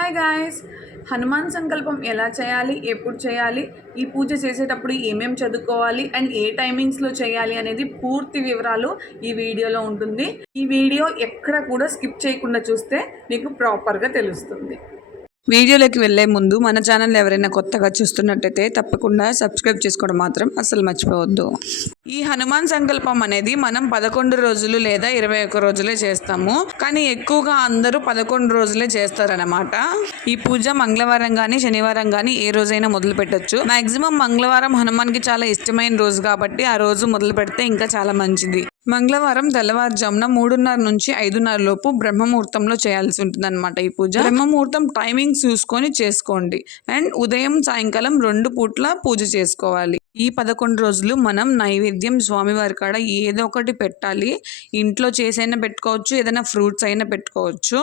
Hi guys, Hanuman సంకల్పం ఎలా చేయాలి, ఎప్పుడు చేయాలి, ఈ పూజ చేసేటప్పుడు ఏమేమి చదువుకోవాలి అండ్ ఏ టైమింగ్స్లో చేయాలి అనేది పూర్తి వివరాలు ఈ వీడియోలో ఉంటుంది. ఈ వీడియో ఎక్కడ కూడా స్కిప్ చేయకుండా చూస్తే మీకు ప్రాపర్గా తెలుస్తుంది. వీడియోలోకి వెళ్లే ముందు మన ఛానల్ ఎవరైనా కొత్తగా చూస్తున్నట్టయితే తప్పకుండా సబ్స్క్రైబ్ చేసుకోవడం మాత్రం అసలు మర్చిపోవద్దు. ఈ హనుమాన్ సంకల్పం అనేది మనం 11 రోజులు లేదా 21 రోజులే చేస్తాము, కానీ ఎక్కువగా అందరూ 11 రోజులే చేస్తారనమాట. ఈ పూజ మంగళవారం కానీ శనివారం కానీ ఏ రోజైనా మొదలు పెట్టచ్చు. మాక్సిమం మంగళవారం హనుమాన్కి చాలా ఇష్టమైన రోజు కాబట్టి ఆ రోజు మొదలు పెడితే ఇంకా చాలా మంచిది. మంగళవారం తెల్లవారుజామున 3:30 నుంచి 5:30 లోపు బ్రహ్మముహూర్తంలో చేయాల్సి ఉంటుంది అనమాట. ఈ పూజ బ్రహ్మముహూర్తం టైమింగ్స్ చూసుకొని చేసుకోండి. అండ్ ఉదయం సాయంకాలం 2 పూట్ల పూజ చేసుకోవాలి. ఈ 11 రోజులు మనం నైవేద్యం స్వామివారి కాడ ఏదో ఒకటి పెట్టాలి. ఇంట్లో చేసైనా పెట్టుకోవచ్చు, ఏదైనా ఫ్రూట్స్ అయినా పెట్టుకోవచ్చు.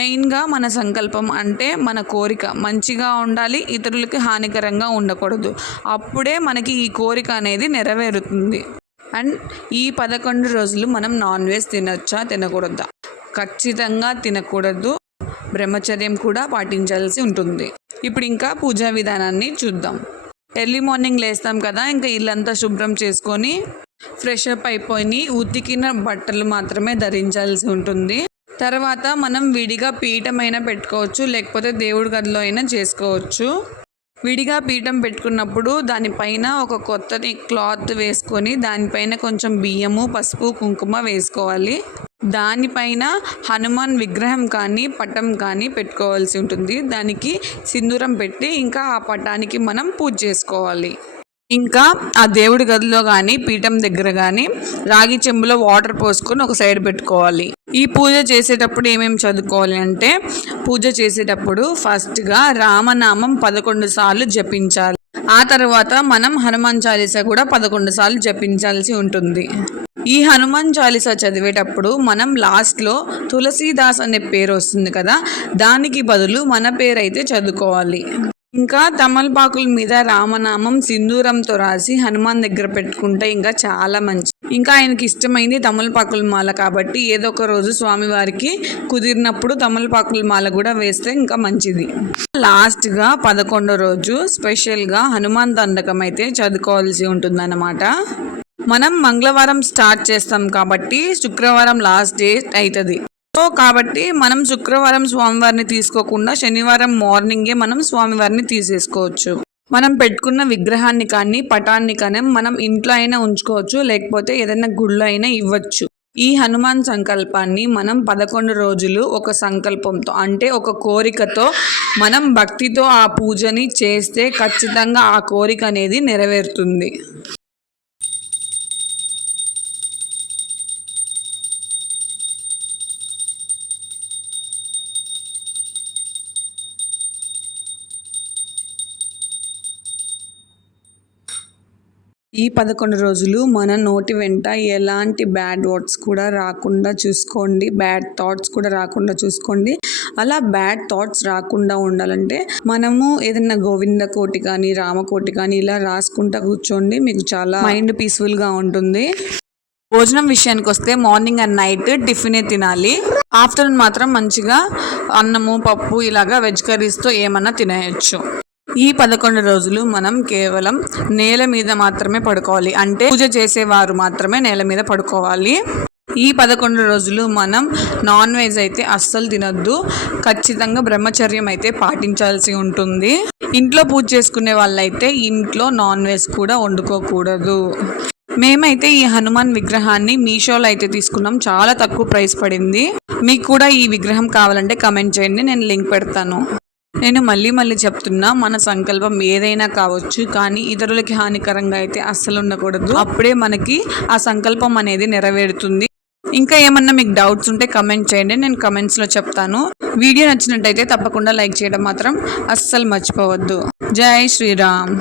మెయిన్గా మన సంకల్పం అంటే మన కోరిక మంచిగా ఉండాలి, ఇతరులకి హానికరంగా ఉండకూడదు. అప్పుడే మనకి ఈ కోరిక అనేది నెరవేరుతుంది. అండ్ ఈ 11 రోజులు మనం నాన్ వెజ్ తినొచ్చా తినకూడదా? ఖచ్చితంగా తినకూడదు. బ్రహ్మచర్యం కూడా పాటించాల్సి ఉంటుంది. ఇప్పుడు ఇంకా పూజా విధానాన్ని చూద్దాం. ఎర్లీ మార్నింగ్ లేస్తాం కదా, ఇంకా ఇల్లంతా శుభ్రం చేసుకొని ఫ్రెష్ అప్ అయిపోయి ఉతికిన బట్టలు మాత్రమే ధరించాల్సి ఉంటుంది. తర్వాత మనం విడిగా పీఠమైనా పెట్టుకోవచ్చు, లేకపోతే దేవుడి గదిలో అయినా చేసుకోవచ్చు. విడిగా పీఠం పెట్టుకున్నప్పుడు దానిపైన ఒక కొత్తది క్లాత్ వేసుకొని దానిపైన కొంచెం బియ్యము, పసుపు, కుంకుమ వేసుకోవాలి. దానిపైన హనుమాన్ విగ్రహం కానీ పటం కానీ పెట్టుకోవాల్సి ఉంటుంది. దానికి సింధూరం పెట్టి ఇంకా ఆ పటానికి మనం పూజ చేసుకోవాలి. ఇంకా ఆ దేవుడి గదిలో కానీ పీఠం దగ్గర కానీ రాగి చెంబులో వాటర్ పోసుకొని ఒక సైడ్ పెట్టుకోవాలి. ఈ పూజ చేసేటప్పుడు ఏమేమి చదువుకోవాలి అంటే, పూజ చేసేటప్పుడు ఫస్ట్గా రామనామం 11 సార్లు జపించాలి. ఆ తర్వాత మనం హనుమాన్ చాలీసా కూడా 11 సార్లు జపించాల్సి ఉంటుంది. ఈ హనుమాన్ చాలీసా చదివేటప్పుడు మనం లాస్ట్లో తులసీదాస్ అనే పేరు వస్తుంది కదా, దానికి బదులు మన పేరు అయితే చదువుకోవాలి. ఇంకా తమలపాకుల మీద రామనామం సింధూరంతో రాసి హనుమాన్ దగ్గర పెట్టుకుంటే ఇంకా చాలా మంచి. ఇంకా ఆయనకి ఇష్టమైంది తమలపాకుల మాల కాబట్టి ఏదో ఒక రోజు స్వామివారికి కుదిరినప్పుడు తమలపాకుల మాల కూడా వేస్తే ఇంకా మంచిది. లాస్ట్గా 11వ రోజు స్పెషల్గా హనుమాన్ దండకం అయితే చదువుకోవాల్సి ఉంటుందన్నమాట. మనం మంగళవారం స్టార్ట్ చేస్తాం కాబట్టి శుక్రవారం లాస్ట్ డే అవుతుంది. కాబట్టి మనం శుక్రవారం స్వామివారిని తీసుకోకుండా శనివారం మార్నింగే మనం స్వామివారిని తీసేసుకోవచ్చు. మనం పెట్టుకున్న విగ్రహాన్ని కానీ పటాన్ని కానీ మనం ఇంట్లో అయినా ఉంచుకోవచ్చు, లేకపోతే ఏదైనా గుళ్ళో అయినా ఇవ్వచ్చు. ఈ హనుమాన్ సంకల్పాన్ని మనం 11 రోజులు ఒక సంకల్పంతో అంటే ఒక కోరికతో మనం భక్తితో ఆ పూజని చేస్తే ఖచ్చితంగా ఆ కోరిక అనేది నెరవేరుతుంది. ఈ 11 రోజులు మన నోటి వెంట ఎలాంటి బ్యాడ్ వర్డ్స్ కూడా రాకుండా చూసుకోండి, బ్యాడ్ థాట్స్ కూడా రాకుండా చూసుకోండి. అలా బ్యాడ్ థాట్స్ రాకుండా ఉండాలంటే మనము ఏదైనా గోవింద కోటి కానీ రామకోటి కానీ ఇలా రాసుకుంటా కూర్చోండి, మీకు చాలా మైండ్ పీస్ఫుల్గా ఉంటుంది. భోజనం విషయానికి వస్తే మార్నింగ్ అండ్ నైట్ టిఫినే తినాలి. ఆఫ్టర్నూన్ మాత్రం మంచిగా అన్నము, పప్పు ఇలాగా వెజ్ కర్రీస్తో ఏమన్నా తినేయచ్చు. ఈ 11 రోజులు మనం కేవలం నేల మీద మాత్రమే పడుకోవాలి, అంటే పూజ చేసేవారు మాత్రమే నేల మీద పడుకోవాలి. ఈ 11 రోజులు మనం నాన్ వెజ్ అయితే అస్సలు తినొద్దు. ఖచ్చితంగా బ్రహ్మచర్యం అయితే పాటించాల్సి ఉంటుంది. ఇంట్లో పూజ చేసుకునే వాళ్ళైతే ఇంట్లో నాన్ వెజ్ కూడా వండుకోకూడదు. మేమైతే ఈ హనుమాన్ విగ్రహాన్ని మీషోలో అయితే తీసుకున్నాం, చాలా తక్కువ ప్రైస్ పడింది. మీకు కూడా ఈ విగ్రహం కావాలంటే కమెంట్ చేయండి, నేను లింక్ పెడతాను. నేను మళ్ళీ చెప్తున్నా, మన సంకల్పం ఏదైనా కావచ్చు, కానీ ఇతరులకి హానికరంగా అయితే అస్సలు ఉండకూడదు. అప్పుడే మనకి ఆ సంకల్పం అనేది నెరవేరుతుంది. ఇంకా ఏమన్నా మీకు డౌట్స్ ఉంటే కమెంట్ చేయండి, నేను కమెంట్స్లో చెప్తాను. వీడియో నచ్చినట్టయితే తప్పకుండా లైక్ చేయడం మాత్రం అస్సలు మర్చిపోవద్దు. జై శ్రీరామ్.